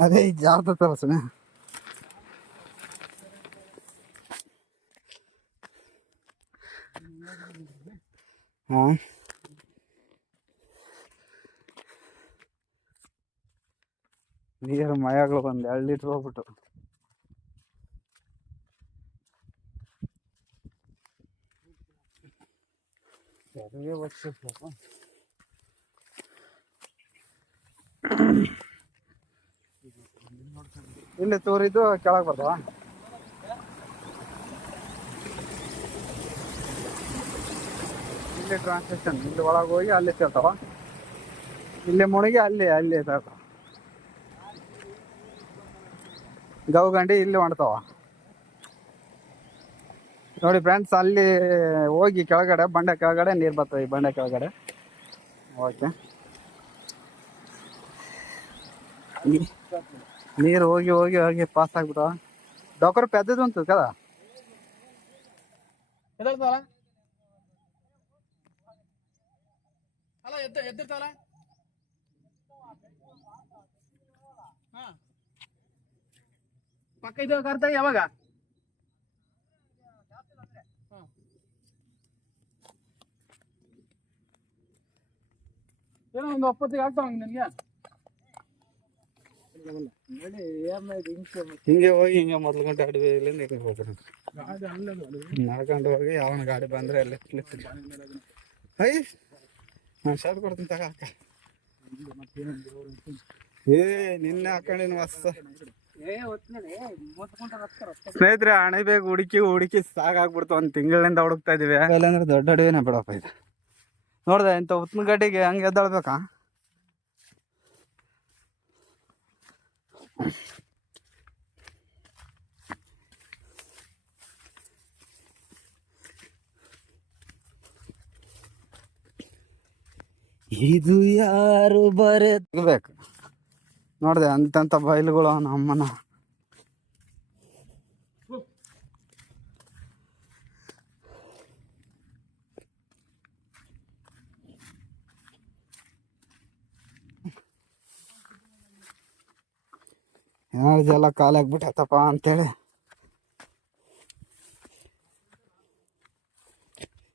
ಅದೇ ಈಗ ಜಾರ್ತತ್ತಲ್ಲ ಸುಮ್ಮನೆ ಹಾಂ. ನೀರು ಮಯಗಳು ಒಂದು ಎರಡು ಲೀಟ್ರ್ ಹೋಗ್ಬಿಟ್ಟು. ಎರಡೇ ವರ್ಷಪ್ಪ ಇಲ್ಲಿ ತೋರಿದ್ದು ಕೆಳಗೆ ಬರ್ತಾವ ಇಲ್ಲಿ ಟ್ರಾನ್ಸಾಕ್ಷನ್ ಇಲ್ಲಿ ಒಳಗೆ ಹೋಗಿ ಅಲ್ಲಿ ಸೇರ್ತಾವ? ಇಲ್ಲಿ ಮುಳುಗಿ ಅಲ್ಲಿ ಅಲ್ಲಿ ಸೇರ್ತಾವ ಗೌಗಂಡಿ ಇಲ್ಲಿ ಮಾಡ್ತಾವ ನೋಡಿ ಫ್ರೆಂಡ್ಸ್ ಅಲ್ಲಿ ಹೋಗಿ ಕೆಳಗಡೆ, ಬಂಡೆ ಕೆಳಗಡೆ, ನೀರು ಬರ್ತವೆ ಈ ಬಂಡೆ ಕೆಳಗಡೆ. ಓಕೆ ನೀರು ಹೋಗಿ ಹೋಗಿ ಹೋಗಿ ಪಾಸ್ ಆಗ್ಬಿಟ್ಟ ಡಾಕ್ಟರ್ ಪೆದ್ದದು ಅಂತ ಕದ ಪಕ್ಕ ಇದ್ದಾವ ಕರ್ತ ಯಾವಾಗ ಏನೋ ಒಂದು ಒಪ್ಪತ್ತಿಗೆ ಆಗ್ತಾವ ನಿನಗೆ ಹಿಂಗೆ ಹೋಗಿ ಹಿಂಗೆ ಮೊದ್ಲು ಗಂಟೆ ಅಡವಿ ಇಲ್ಲಿಂದ ಹಿಂಗೆ ಹೋಗ್ರಿ. ನಡ್ಕೊಂಡು ಹೋಗಿ ಯಾವನ ಗಾಡಿ ಬಂದ್ರೆ ಅಲ್ಲಿ ಅಯ್ಯ ನಾನು ಶರ್ಟ್ ಕೊಡ್ತೀನಿ ತಗ ಅಕ್ಕ. ಏ ನಿನ್ನೆ ಹಾಕೊಂಡಿನ ವಸ್ತ ಸ್ನೇಹಿತರೆ ಬೇಗ ಹುಡುಕಿ ಹುಡುಕಿ ಸಾಕಾಗ್ಬಿಡ್ತು ಒಂದು ತಿಂಗಳಿಂದ ಹುಡುಕ್ತಾ ಇದೀವಿ. ಅಂದ್ರೆ ದೊಡ್ಡ ಅಡವಿನೇ ಬಿಡಪ್ಪ ಇದು. ನೋಡ್ದೆ ಇಂಥ ಉತ್ತಿನ ಗಡ್ಡಿಗೆ ಹಂಗೆ ಎದ್ದಾಳ್ಬೇಕಾ? ಇದು ಯಾರು ಬರೆ ತೆಗಬೇಕು ನೋಡ್ದೆ ಅಂತಂತ ಬಯಲುಗಳು ನಮ್ಮನ್ನ. ಎಲ್ಲ ಕಾಲಾಗ್ಬಿಟ್ಟೈತಪ್ಪ ಅಂತೇಳಿ.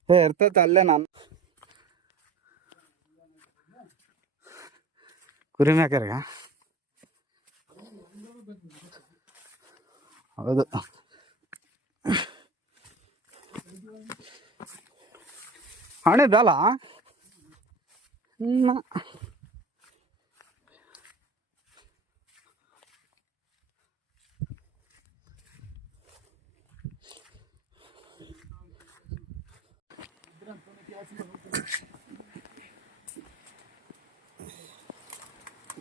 ಏ ಇರ್ತೈತೆ ಅಲ್ಲೇ ನಾನು. ಕುರಿ ಮೇಕರ್ಗ? ಹೌದು.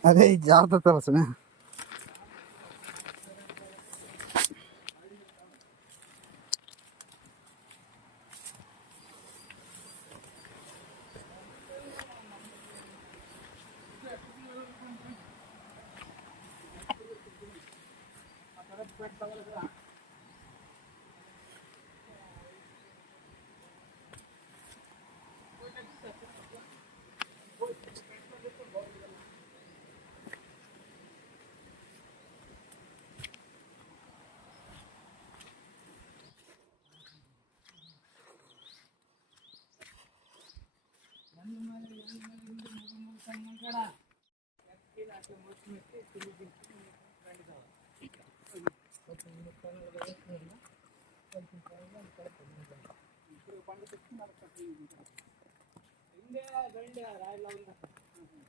అదే జాగ్రత్త అవసరమే Thank you. ಹಣೆ ಬೇಲ ಹ್ಮ್.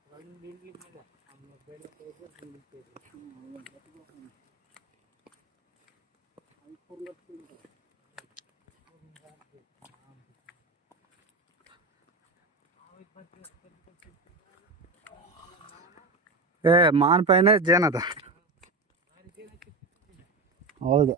ಅದೇ ಈಗ ಜಾರ್ತತ್ತಲ್ಲ ಸುಮ್ಮನೆ ಏ ಮಾನ್ ಪೈನೆ ಜೇನದ. ಹೌದು.